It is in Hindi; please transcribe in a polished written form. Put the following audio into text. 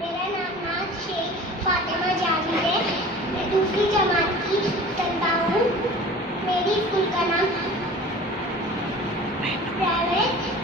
मेरा नाम नाज शेख फातिमा जावेद है। मैं दूसरी जमात की तलबा हूँ। मेरी स्कूल का नाम प्राइवेट